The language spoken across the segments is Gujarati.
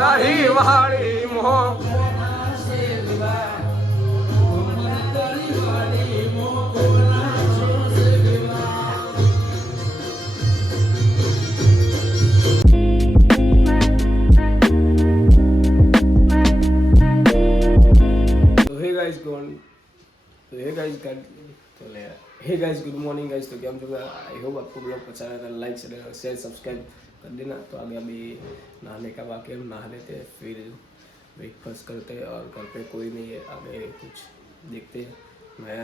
તારી વાળી મો hey guys good morning guys. तो क्या हम लोग आई होप आपको ब्लॉग पसंद आया था, लाइक शेयर सब्सक्राइब कर देना। तो आगे अभी नहाने का बाकी हम नहा लेते हैं, फिर ब्रेकफास्ट करते हैं और घर पे कोई नहीं है, आगे कुछ देखते हैं मैं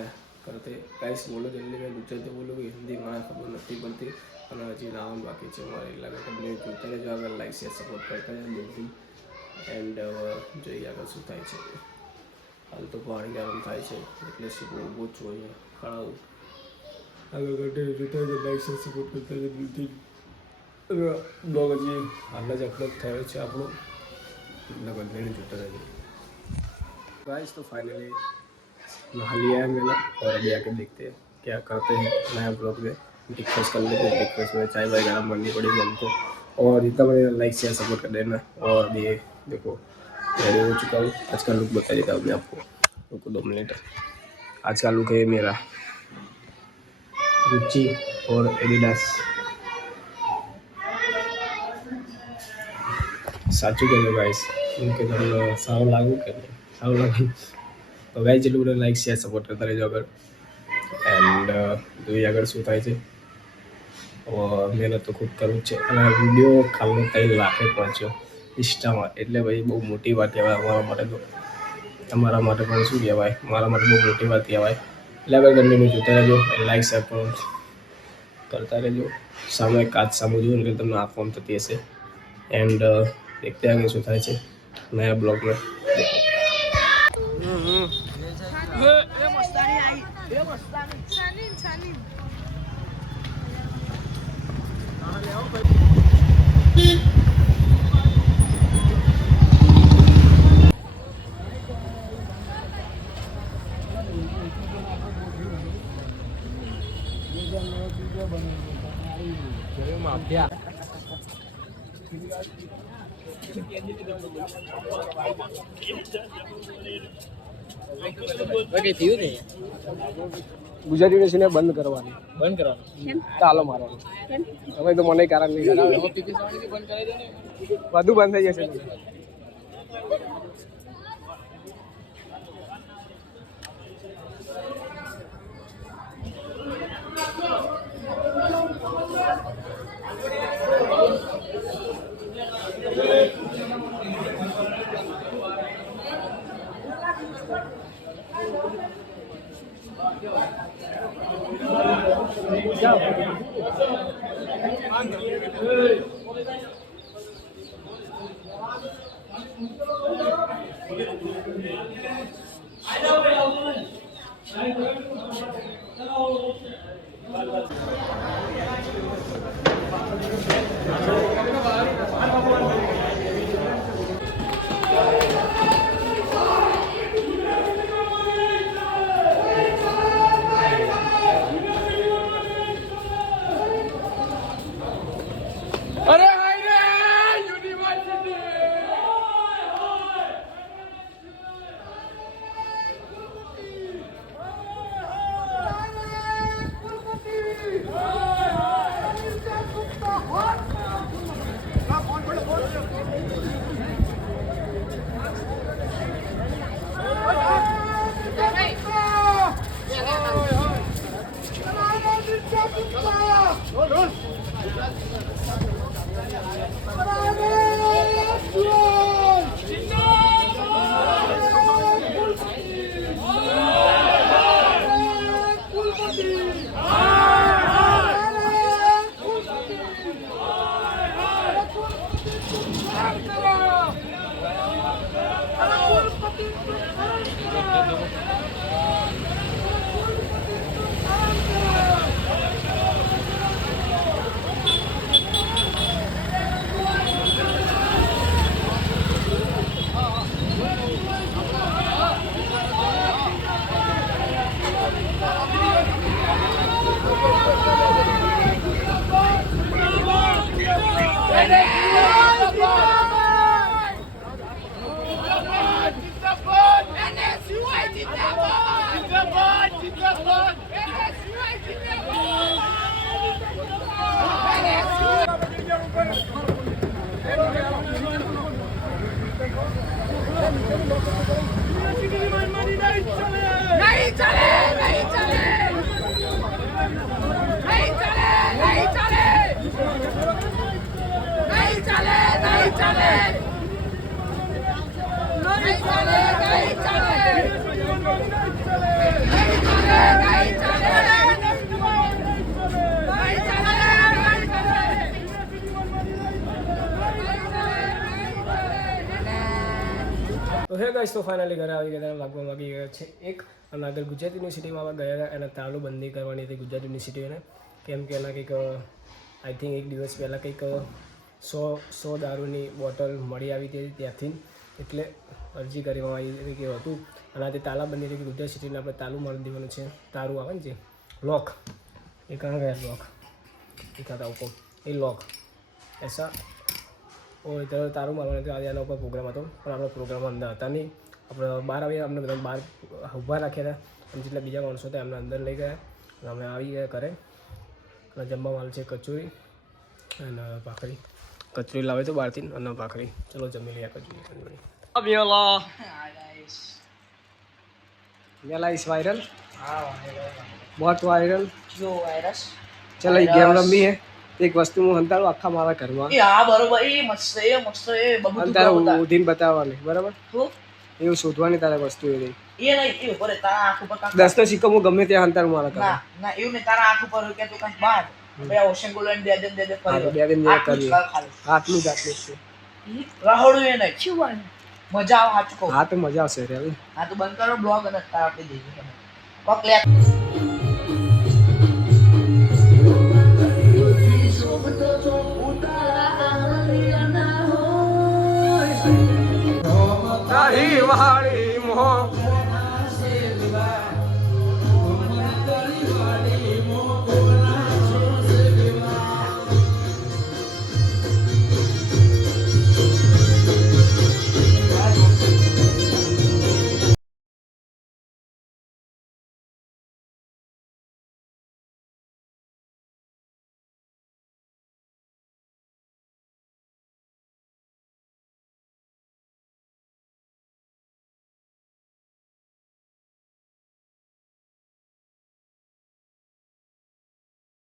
करते गाइस। बोलो जल्दी मैं गुजराती तो बोलो हिंदी મને ખબર નથી પડતી અને હજી નાવાનું બાકી છે મારે, એટલે તમને જોતા રહેજો આગળ, લાઈક શેર સપોર્ટ કરતા રહેજો બિલકુલ। એન્ડ જોઈએ આગળ શું થાય છે। હાલ તો પાણી ગરમ થાય છે એટલે શું ઊભો છું અહીંયા ખડાવું, આગળ કન્ટિન્યુ જોતા રહેજો, લાઈક શેર સપોર્ટ કરતા રહેજો બિલકુલ। બ્લોગ હજી હાલ જ અપલોડ થયો છે આપણો, એટલે કન્ટિન્યુ જોતા રહેજો गाइस। तो फाइनली नहा लिया है मैंने और अभी आके देखते हैं क्या करते हैं नया ब्लॉग में। ब्रेकफास्ट कर लेते हैं, ब्रेकफास्ट में चाय वाय गर्म करनी पड़ेगी हमको, और इतना बड़े लाइक शेयर सपोर्ट कर देना। और अभी देखो रेडी हो चुका हूँ, आज का लुक बता देता हूँ मैं आपको, रुको 2 मिनट। आज का लुक है मेरा रुचि और एडिडास, साचू कहो गाइस उनके તમને સારું લાગુ કે નહીં સારું લાગે તો ગાઈસ જેટલું બધું લાઈક શેર સપોર્ટ કરતા રહેજો આગળ। એન્ડ જોઈએ આગળ શું થાય છે। મહેનત તો ખૂબ કરવું જ છે અને વિડીયો ખાવાનો 3 લાખે પહોંચ્યો ઇન્સ્ટામાં, એટલે ભાઈ બહુ મોટી વાત કહેવાય અમારા માટે, તો તમારા માટે પણ શું કહેવાય, મારા માટે બહુ મોટી વાત કહેવાય। એટલે આગળ કન્ટિન્યુ જોતા રહેજો, લાઈક શેર પણ કરતા રહેજો। સામે કાચ સામું જોયું એટલે તમને આંખો આમ થતી હશે। एंड देखते हैं आगे શું થાય છે नया ब्लॉग में। ગુજરાતી યુનિવર્સિટી બંધ કરવાની ચાલો મારવાનું હવે તો મને કારણ નહીં બધું બંધ થઈ જશે। તો હે ગાઈસ, તો ફાઇનલી ઘરે આવી ગયા. વાગવા વાગી ગયા છે 1 અને આગળ ગુજરાત યુનિવર્સિટીમાં ગયા હતા. એને તાલુબંધી કરવાની હતી ગુજરાત યુનિવર્સિટીને, કેમ કે એના કંઈક આઈ થિંક એક દિવસ પહેલાં કંઈક 100 દારૂની બોટલ મળી આવી હતી ત્યાંથી, એટલે અરજી કરવામાં આવી હતી કે હતું. અને આજે તાલાબંધી હતી કે ગુજરાત સિટીને આપણે તાલું મારી દેવાનું છે. તારું આવે ને જે લોક, એ કहाँ ગયા લોક दिखाता हूँ ये लॉक ऐसा और इधर तारू मारवाने तो आज ऊपर प्रोग्राम હતો પણ આપણો પ્રોગ્રામ અંદર હતા નહીં. આપણે 12 વાગે અમને બધા બહાર ઊભા રાખ્યા હતા અને જેટલા બીજા માણસો હતા એમને અંદર લઈ ગયા અને અમે આવી ગયા ઘરે. અને જમવા વાળું છે કચોરી અને ભાખરી. કચોરી લાવે તો બહારથી અને ભાખરી. ચલો જમી લઈએ કચોરી. અબિયોલા વેલા ઇસ વાયરલ. हाँ बहुत वायरल जो वायरस. चलो एक गेम रमी है. एक वस्तु હું હંતાળું આખા મારા ઘરમાં. એ હા બરોબર. એ મસ્ત બબુ હંતાળું ઉધીન બતાવવાની બરાબર. શું એવું શોધવાની તારે વસ્તુ એ રહી એ નહીં. એ ઉપર તારા આંખ ઉપર કાંક 10 નો સિક્કો હું ગમે ત્યાં હંતાળું મારા ઘરમાં. ના એવું નહીં. તારા આંખ ઉપર કે તું કાંક બાર બે ઓશન ગોલન દે દે કરી બે દિન જે કરી આટલું જ છે. રાહોડું એ નહીં. શું મજા આવે સાચું કહું. હા તો મજા આવશે રે. હા તો બંધ કરો બ્લોગ અને આપણે જઈએ કોક લે. તારી વાળી મોહ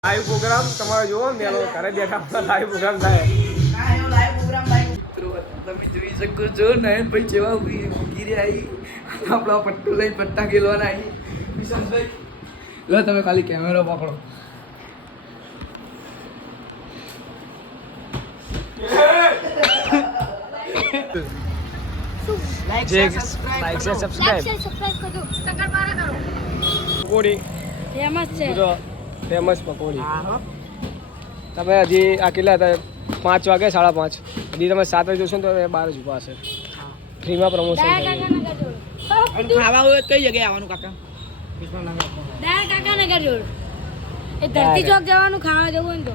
લાઈવ પ્રોગ્રામ તમારે જોવો ને પેલો ઘરે બેઠા લાઈવ પ્રોગ્રામ થાય. મિત્રો તમે જોઈ શકો છો નયનભાઈ જેવા ઉગી રહ્યા આપણા પટ્ટું લઈને પટ્ટા ખેલવાના આવી. વિશાલભાઈ લો તમે ખાલી કેમેરો પકડો. લાઈક શેર સબસ્ક્રાઇબ કરો. પકોડી ફેમસ છે. ફેમસ પકોડી. તમે હજી આ કેટલા હતા 5 વાગે 5:30 હજી તમે 7 વાગે જોશો ને તો 12 જ ઊભા હશે. ફ્રીમાં પ્રમોશન ખાવા હોય કઈ જગ્યાએ આવવાનું કાકા? કાકાનગર રોડ એ ધરતી ચોક જવાનું ખાવા જવું ને તો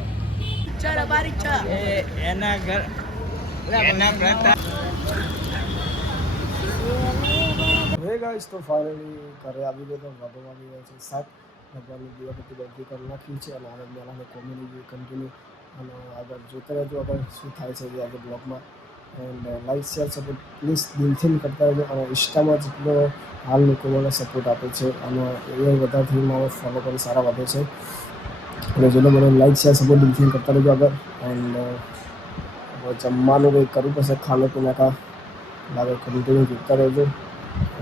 ચાલ અમારી ચા એના ઘર એના પ્રતા. હે ગાઈસ, તો ફાઇનલી ઘરે આવી ગયો તો વાગવા આવી ગયા છે 7. ભગવાનની દીવાબત્તી બંધ કરી નાખી છે અને આનંદ મેળાને કોમેડી કન્ટિન્યુ અને આગળ જોતા રહેજો આગળ શું થાય છે આજે બ્લોગમાં. And like share support please દિલથી કરતા રહેજો. અને ઇન્સ્ટામાં જેટલો હાલ લોકો મને સપોર્ટ આપે છે અને એ વધારેથી મારો ફોલો કરી સારા વધે છે. અને જેનો મને લાઈક શેર સપોર્ટ દિલથી કરતા રહેજો આગળ. એન્ડ જમવાનું કંઈક કરવું પડશે ખાને પીને કા આગળ કન્ટિન્યુ જોતા રહેજો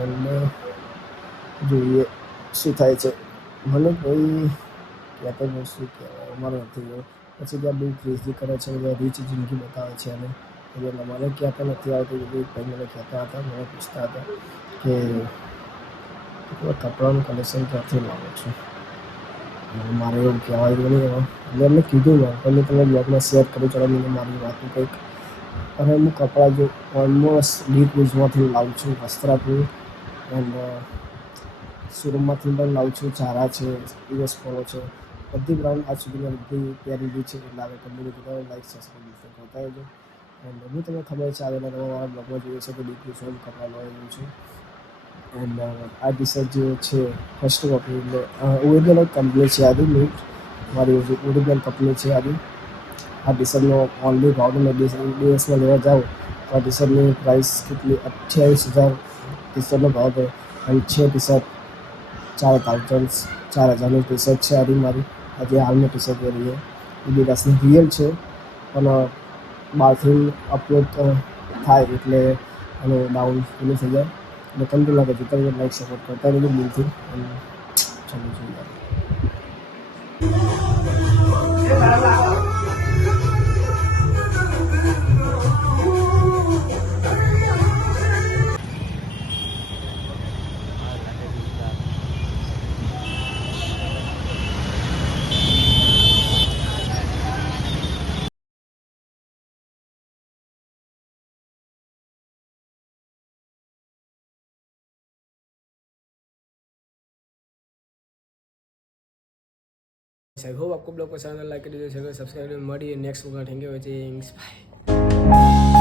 એન્ડ જોઈએ શું થાય છે. મને કોઈ કહેતો બહુ શું કહેવાય અમારે નથી ગયો. પછી ત્યાં બહુ ક્રેઝી કરે છે બધા રીચ જિંદગી બતાવે છે અને એટલે મને કહેતા નથી આવતું. બધું ભાઈ મને કહેતા હતા, મને પૂછતા હતા કે કપડાનું કલેક્શન ક્યાંથી લાવો છો. મારે એવું કહેવાય નહીં એટલે એમને કીધું મેં પણ તમે બ્લોગમાં શેર કરી ચાલો મને મારી વાતું કંઈક. અને હું કપડાં જો ઓલમોસ્ટ ડીપ યુઝમાંથી લાવું છું. વસ્ત્રાપુર એન્ડ સુરતમાંથી પણ લાવું છું. ચારા છે, યુએસ ફોલો છે, બધી બ્રાન્ડ આજ સુધીમાં બધી પહેરેલી છે. એટલે આગળ કંપની બધા લાઈક સબસ્ક્રાઈબ કરતા રહેજો. એન્ડ હું તમને ખબર છે આગળના તમે મારા બ્લોગમાં જોઈએ છે કે ડીપી શોપ કપડાં લઈ છું. એન્ડ આ ટી શર્ટ જે છે ફર્સ્ટ કોપી એટલે ઓરિજિનલ કંપની છે આદિ મીટ મારી ઓરિજિનલ કંપની છે આદિ. આ ટી શર્ટનો ઓનલી ભાવ તમે ડીએસમાં લેવા જાઓ તો આ ટી શર્ટની પ્રાઇસ કેટલી 28,000 ટી શર્ટનો ભાવ છે. અને 6 ટી શર્ટ 4,000ની ટી શર્ટ છે આદિ મારી. આજે હાલમાં ટી શર્ટ પહેરી છે એ 10ની રિયલ છે પણ બહારથી અપલોડ થાય એટલે એનો ડાઉન ફિનિશ થઈ જાય એટલે કંટ્રોલ લાગે છે તમે લાઈક સપોર્ટ કરતા રહેજો બિલકુલ અને ચાલો જોઈએ आई होप आपको ब्लॉग पसंद आया लाइक कर दीजिए सब्सक्राइब मड़ी next blog thank you bye.